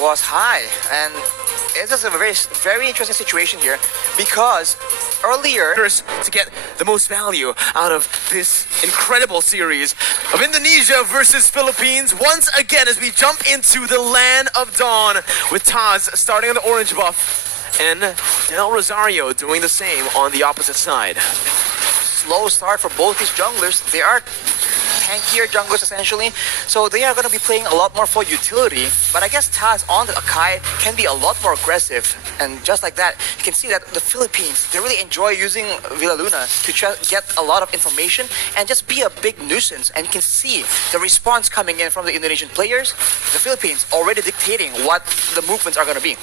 was high, and it is a very interesting situation here because earlier to get the most value out of this incredible series of Indonesia versus Philippines once again as we jump into the land of dawn with Taz starting on the orange buff and Del Rosario doing the same on the opposite side. Slow start for both these junglers. They are tankier junglers essentially, so they are going to be playing a lot more for utility, but I guess Taz on the Akai can be a lot more aggressive, and just like that you can see that the Philippines, they really enjoy using Villaluna to get a lot of information and just be a big nuisance, and you can see the response coming in from the Indonesian players. The Philippines already dictating what the movements are going to be.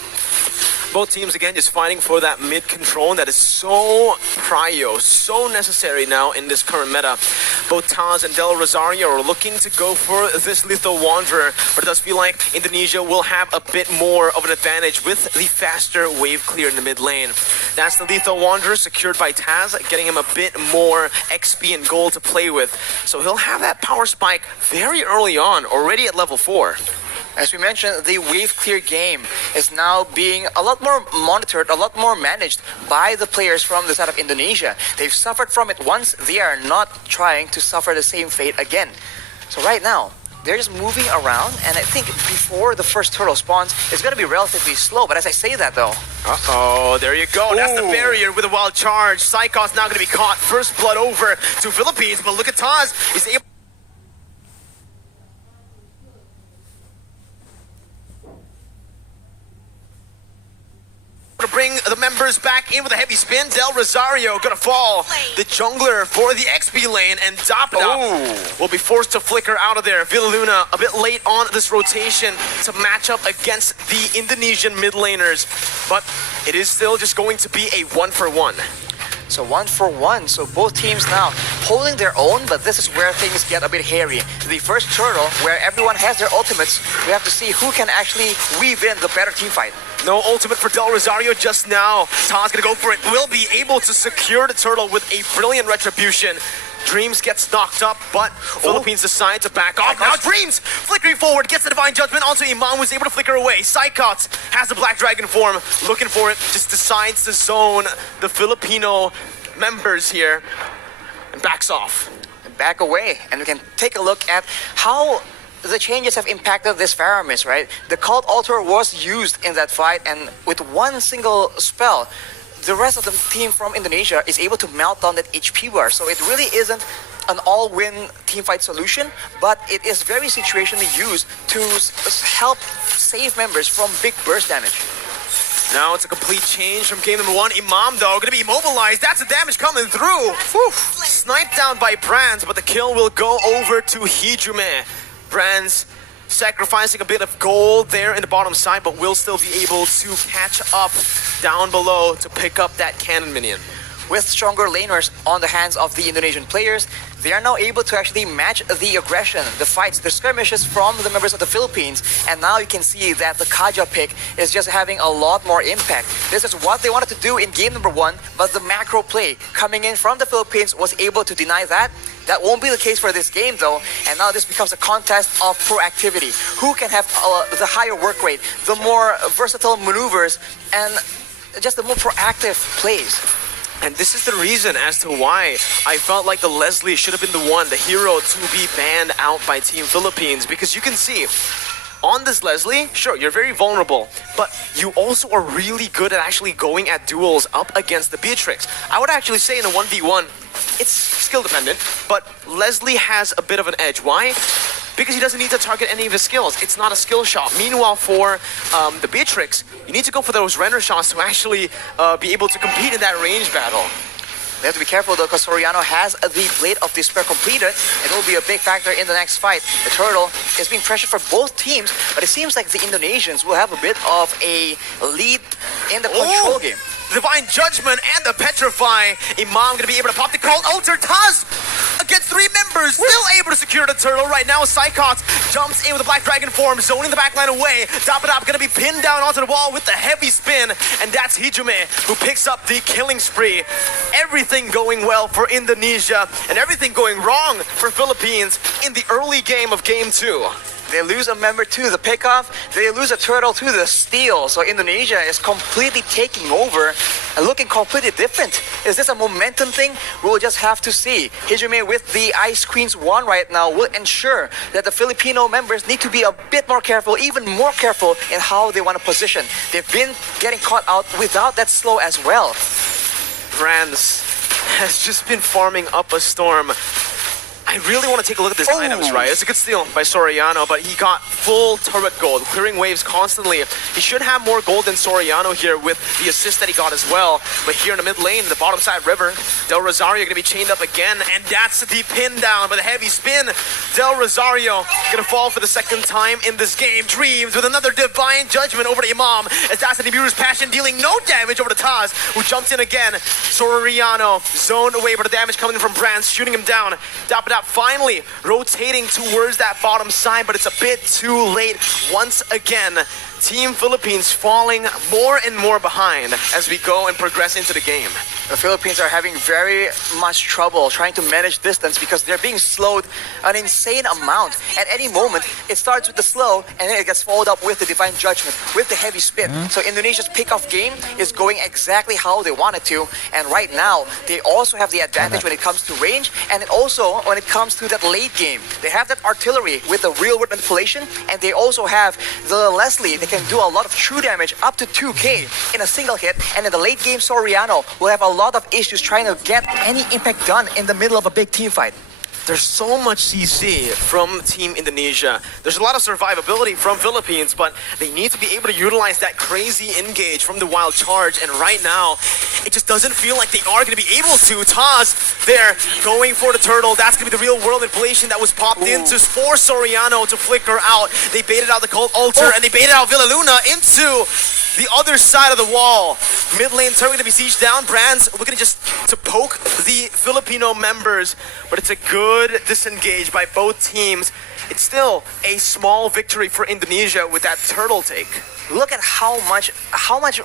Both teams again just fighting for that mid control that is so prio, so necessary now in this current meta. Both Taz and Del Rosario are looking to go for this Lethal Wanderer, but it does feel like Indonesia will have a bit more of an advantage with the faster wave clear in the mid lane. That's the Lethal Wanderer secured by Taz, getting him a bit more XP and gold to play with. So he'll have that power spike very early on, already at level 4. As we mentioned, the wave clear game is now being a lot more monitored, a lot more managed by the players from the side of Indonesia. They've suffered from it once, they are not trying to suffer the same fate again. So right now, they're just moving around, and I think before the first turtle spawns, it's going to be relatively slow, but as I say that though... Uh-oh, there you go. That's the barrier with a wild charge. Psychos now going to be caught. First blood over to Philippines, but look at Taz. He's able to bring the members back in with a heavy spin. Del Rosario gonna fall. The jungler for the XP lane, and Dapda will be forced to flicker out of there. Villaluna a bit late on this rotation to match up against the Indonesian mid laners, but it is still just going to be a 1-for-1. So 1-for-1, so both teams now holding their own, but this is where things get a bit hairy. The first turtle, where everyone has their ultimates, we have to see who can actually weave in the better team fight. No ultimate for Del Rosario just now. Taz gonna go for it. Will be able to secure the turtle with a brilliant retribution. Dreams gets knocked up, but Philippines decide to back off. Now Dreams flickering forward, gets the Divine Judgment onto Imam, who's able to flicker away. Psychots has the Black Dragon form, looking for it, just decides to zone the Filipino members here and backs off. Back away, and we can take a look at how the changes have impacted this Faramis, right? The Cult Altar was used in that fight, and with one single spell, the rest of the team from Indonesia is able to melt down that HP bar. So it really isn't an all-win teamfight solution, but it is very situationally used to help save members from big burst damage. Now it's a complete change from game number 1. Imam, though, going to be immobilized. That's the damage coming through. Whew. Sniped down by Brands, but the kill will go over to Hijume. Brands sacrificing a bit of gold there in the bottom side, but will still be able to catch up down below to pick up that cannon minion. With stronger laners on the hands of the Indonesian players, they are now able to actually match the aggression, the fights, the skirmishes from the members of the Philippines, and now you can see that the Kaja pick is just having a lot more impact. This is what they wanted to do in game number 1, but the macro play coming in from the Philippines was able to deny that. That won't be the case for this game though, and now this becomes a contest of proactivity. Who can have the higher work rate, the more versatile maneuvers, and just the more proactive plays. And this is the reason as to why I felt like the Leslie should have been the one, the hero, to be banned out by Team Philippines. Because you can see, on this Leslie, sure, you're very vulnerable, but you also are really good at actually going at duels up against the Beatrix. I would actually say in a 1v1, it's skill dependent, but Leslie has a bit of an edge. Why? Because he doesn't need to target any of his skills. It's not a skill shot. Meanwhile, for the Beatrix, you need to go for those render shots to actually be able to compete in that range battle. They have to be careful though, because Soriano has the Blade of Despair completed. It will be a big factor in the next fight. The turtle is being pressured for both teams, but it seems like the Indonesians will have a bit of a lead in the control game. Divine Judgment and the Petrify. Imam gonna be able to pop the Cult Altar. Taz against 3 members, still able to secure the turtle. Right now, Psychots jumps in with the Black Dragon form, zoning the backline away. Dapda gonna be pinned down onto the wall with the heavy spin, and that's Hijume who picks up the killing spree. Everything going well for Indonesia, and everything going wrong for Philippines in the early game of Game 2. They lose a member to the pickoff. They lose a turtle to the steal. So Indonesia is completely taking over and looking completely different. Is this a momentum thing? We'll just have to see. Hijime with the Ice Queens 1 right now will ensure that the Filipino members need to be a bit more careful, even more careful in how they want to position. They've been getting caught out without that slow as well. Brands has just been farming up a storm. I really want to take a look at these items, right? It's a good steal by Soriano, but he got full turret gold, clearing waves constantly. He should have more gold than Soriano here with the assist that he got as well. But here in the mid lane, the bottom side river, Del Rosario going to be chained up again, and that's the pin down by the heavy spin. Del Rosario going to fall for the second time in this game. Dreams with another divine judgment over to Imam, as that's the Nibiru's passion dealing no damage over to Taz, who jumps in again. Soriano zoned away, but the damage coming in from Brands, shooting him down. Finally rotating towards that bottom side, but it's a bit too late once again. Team Philippines falling more and more behind as we go and progress into the game. The Philippines are having very much trouble trying to manage distance because they're being slowed an insane amount. At any moment, it starts with the slow and then it gets followed up with the divine judgment, with the heavy spin. So Indonesia's pick-off game is going exactly how they want it to. And right now, they also have the advantage when it comes to range and also when it comes to that late game. They have that artillery with the real-world manipulation, and they also have the Leslie. They can do a lot of true damage, up to 2k in a single hit. And in the late game, Soriano will have a lot of issues trying to get any impact done in the middle of a big team fight. There's so much CC from Team Indonesia. There's a lot of survivability from Philippines, but they need to be able to utilize that crazy engage from the wild charge. And right now, it just doesn't feel like they are going to be able to. Taz there going for the turtle. That's going to be the real world inflation that was popped into for Soriano to flicker out. They baited out the Cult Altar and they baited out Villa Luna into the other side of the wall. Mid lane turret going to be sieged down. Brands looking to poke the Filipino members, but it's a good disengage by both teams. It's still a small victory for Indonesia with that turtle take. Look at how much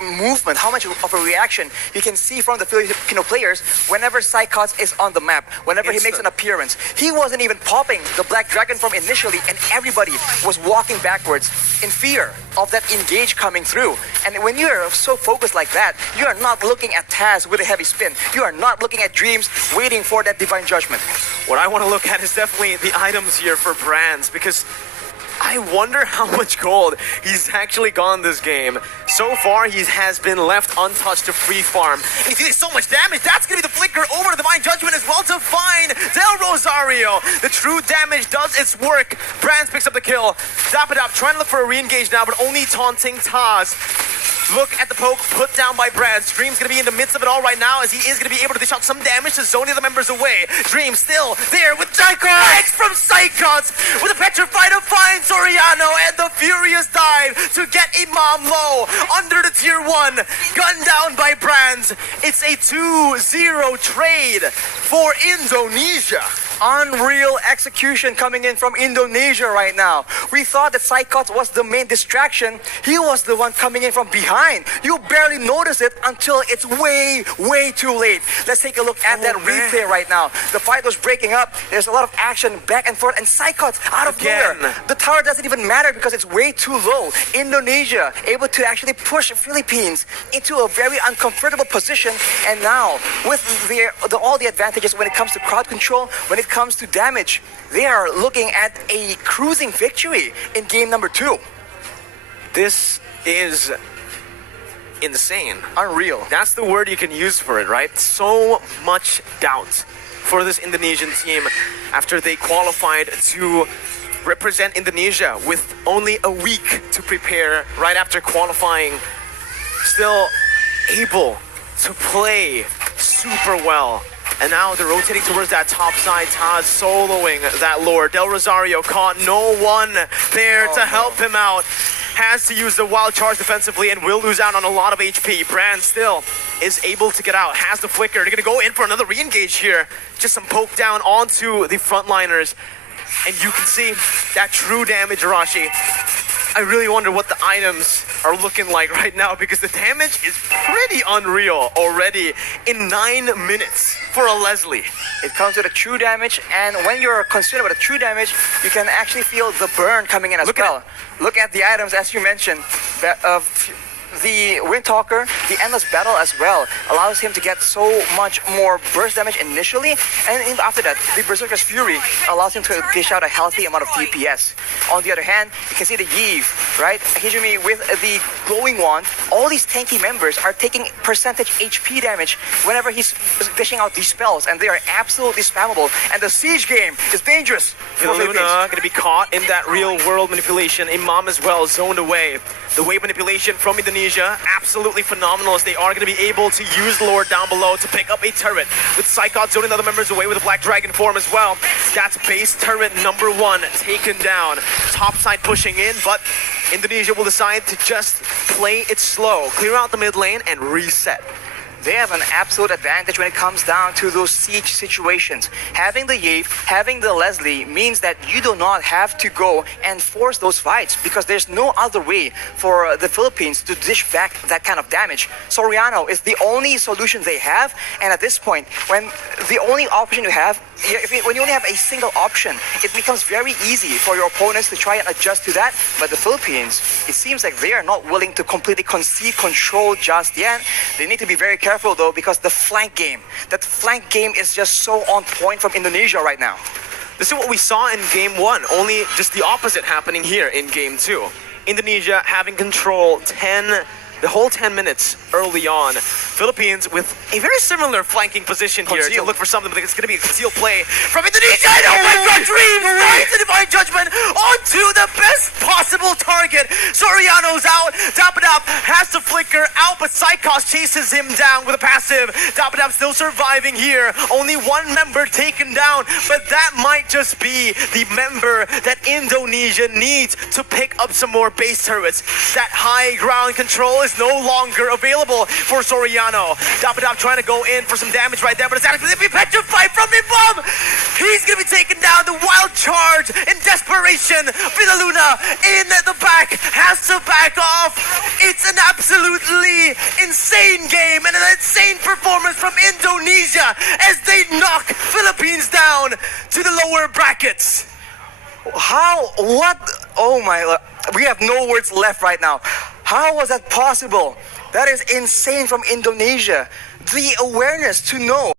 movement, how much of a reaction you can see from the Filipino players whenever Psychots is on the map, whenever he makes an appearance. He wasn't even popping the Black Dragon from initially, and everybody was walking backwards in fear of that engage coming through. And when you're so focused like that, you are not looking at Taz with a heavy spin. You are not looking at Dreams waiting for that divine judgment. What I want to look at is definitely the items here for Brands, because I wonder how much gold he's actually gone this game. So far, he has been left untouched to free farm. And he's getting so much damage. That's going to be the flicker over to Divine Judgment as well to find Del Rosario. The true damage does its work. Brands picks up the kill. Dap it up, trying to look for a re-engage now, but only taunting Taz. Look at the poke put down by Brands. Dream's going to be in the midst of it all right now, as he is going to be able to dish out some damage to zone the other members away. Dream still there with Psychots from Psychots with a petrified of fine Soriano and the furious dive to get Imam low under the tier 1. Gunned down by Brands. It's a 2-0 trade for Indonesia. Unreal execution coming in from Indonesia right now. We thought that Psychots was the main distraction. He was the one coming in from behind. You barely notice it until it's way too late. Let's take a look at that replay right now. The fight was breaking up. There's a lot of action back and forth, and Psychots out of nowhere. The tower doesn't even matter because it's way too low. Indonesia able to actually push Philippines into a very uncomfortable position, and now with all the advantages when it comes to crowd control, when it comes to damage, they are looking at a cruising victory in game number 2. This is insane. Unreal. That's the word you can use for it, right? So much doubt for this Indonesian team after they qualified to represent Indonesia with only a week to prepare right after qualifying. Still able to play super well. And now they're rotating towards that top side. Taz soloing that lore. Del Rosario caught no one there to help him out. Has to use the wild charge defensively and will lose out on a lot of HP. Brand still is able to get out. Has the flicker. They're going to go in for another re-engage here. Just some poke down onto the frontliners. And you can see that true damage, Arashi. I really wonder what the items are looking like right now, because the damage is pretty unreal already in 9 minutes for a Leslie. It comes with a true damage, and when you're concerned about the true damage, you can actually feel the burn coming in as well. Look at the items, as you mentioned. The Windtalker, the Endless Battle as well, allows him to get so much more burst damage initially, and after that, the Berserker's Fury allows him to dish out a healthy amount of DPS. On the other hand, you can see the Iesf, right? Hijumi with the Glowing Wand. All these tanky members are taking percentage HP damage whenever he's dishing out these spells, and they are absolutely spammable. And the Siege game is dangerous. Luna going to be caught in that real world manipulation. Imam as well, zoned away. The wave manipulation from Indonesia, absolutely phenomenal, as they are going to be able to use the Lord down below to pick up a turret. With Psychot zoning other members away with a Black Dragon form as well. That's base turret number 1 taken down. Top side pushing in, but Indonesia will decide to just play it slow. Clear out the mid lane and reset. They have an absolute advantage when it comes down to those siege situations. Having the Iesf, having the Leslie means that you do not have to go and force those fights, because there's no other way for the Philippines to dish back that kind of damage. Soriano is the only solution they have, and at this point, when the only option you have, when you only have a single option, it becomes very easy for your opponents to try and adjust to that. But the Philippines, it seems like they are not willing to completely concede control just yet. They need to be very careful though, because the flank game, that flank game is just so on point from Indonesia right now. This is what we saw in game 1, only just the opposite happening here in game 2. Indonesia having control the whole 10 minutes early on. Philippines with a very similar flanking position here to look for something, but it's going to be a concealed play from Indonesia. And oh my God, Dreams finds the Divine Judgment onto the best possible target. Soriano's out. Dapadab has to flicker out, but Psychos chases him down with a passive. Dapadab still surviving here. Only one member taken down, but that might just be the member that Indonesia needs to pick up some more base turrets. That high ground control is no longer available for Soriano. Dapadab trying to go in for some damage right there, but it's actually going to be petrified from Imam. He's going to be taken down. The wild charge in desperation. Villaluna in the back has to back off. It's an absolutely insane game and an insane performance from Indonesia as they knock Philippines down to the lower brackets. Oh my, we have no words left right now. How was that possible? That is insane from Indonesia. The awareness to know